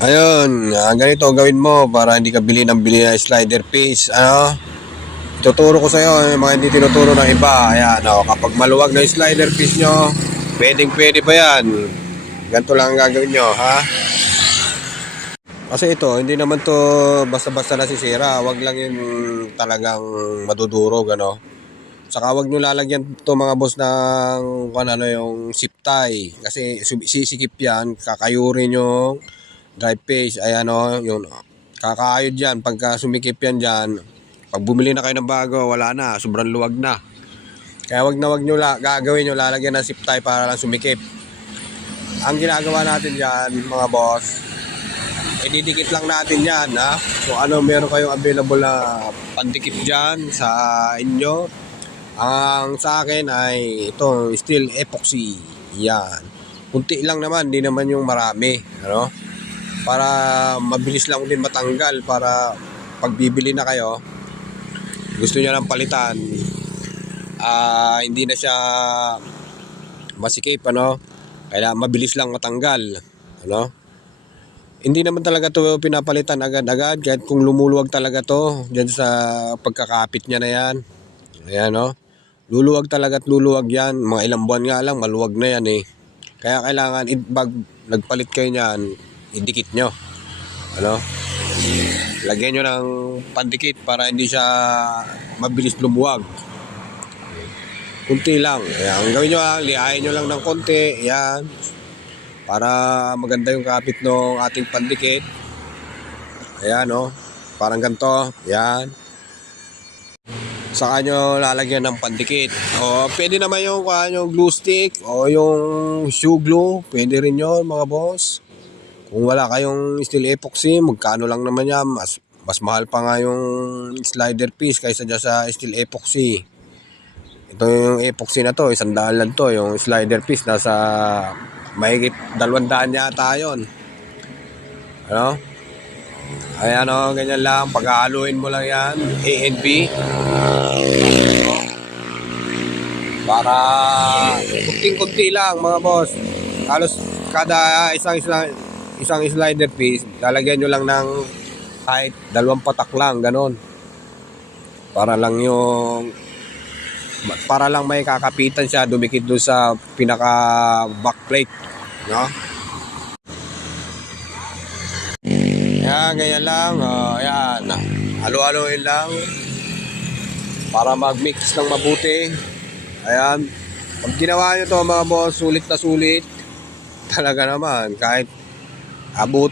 Ayun, ganito gawin mo para hindi ka bili ng slider piece. Tuturo ko sa iyo yung mga hindi tinuturo ng iba. Ayan, kapag maluwag na yung slider piece nyo, pwede pa yan. Ganito lang ang gagawin nyo, ha? Kasi ito, hindi naman to basta-basta nasisira. Wag lang yung talagang madudurog, ano? Saka wag nyo lalagyan to mga boss ng yung zip tie. Kasi sisikip yan, kakayurin yung drive page. Ayan yung kakayod yan. Pagka sumikip yan dyan, pag bumili na kayo ng bago, wala na, sobrang luwag na. Kaya wag nyo gagawin nyo, lalagyan ng zip tie para lang sumikip. Ang ginagawa natin dyan, mga boss, ididikit lang natin yan, ha? Kung ano meron kayong available na pandikit dyan sa inyo. Ang sa akin ay ito, steel epoxy. Yan. Kunti lang naman, hindi naman yung marami, ano? Para mabilis lang din matanggal, para pag bibili na kayo, gusto niyo lang palitan, hindi na siya masikip, ano? Kaya mabilis lang matanggal, ano? Hindi naman talaga to pinapalitan agad-agad, kahit kung lumuluwag talaga to diyan sa pagkakapit niya na yan. Ayan, luluwag talaga at luluwag yan. Mga ilang buwan nga lang, maluwag na yan eh. Kaya kailangan, pag nagpalit kayo niyan, idikit nyo. Ano? Lagyan nyo ng pandikit para hindi siya mabilis lumuwag. Kunti lang. Ayan, ang gawin nyo lang, liahin nyo lang ng konti. Ayan. Para maganda yung kapit ng ating pandikit. Ayan, parang ganito. Ayan. Saka nyo lalagyan ng pandikit. Pwede naman yung glue stick o yung shoe glue. Pwede rin yun, mga boss. Kung wala kayong steel epoxy, magkano lang naman yan. Mas mahal pa nga yung slider piece kaysa dyan sa steel epoxy. Ito yung epoxy na to, 100 lang to. Yung slider piece nasa mahigit 200 yata yun. Ano? Ayan, ganyan lang. Pag-haluin mo lang yan, A and B. Para kunting-kunti lang, mga boss. Halos kada isang slider piece, lalagyan nyo lang ng kahit 2 patak lang, ganon. Para lang may kakapitan siya, dumikit doon sa pinaka backplate, no? Ayan, ganyan lang. Ayan, halo-haloin lang para mag-mix ng mabuti. Ayan, pag ginawa nyo to, mga boss, sulit na sulit talaga naman. Kahit abuti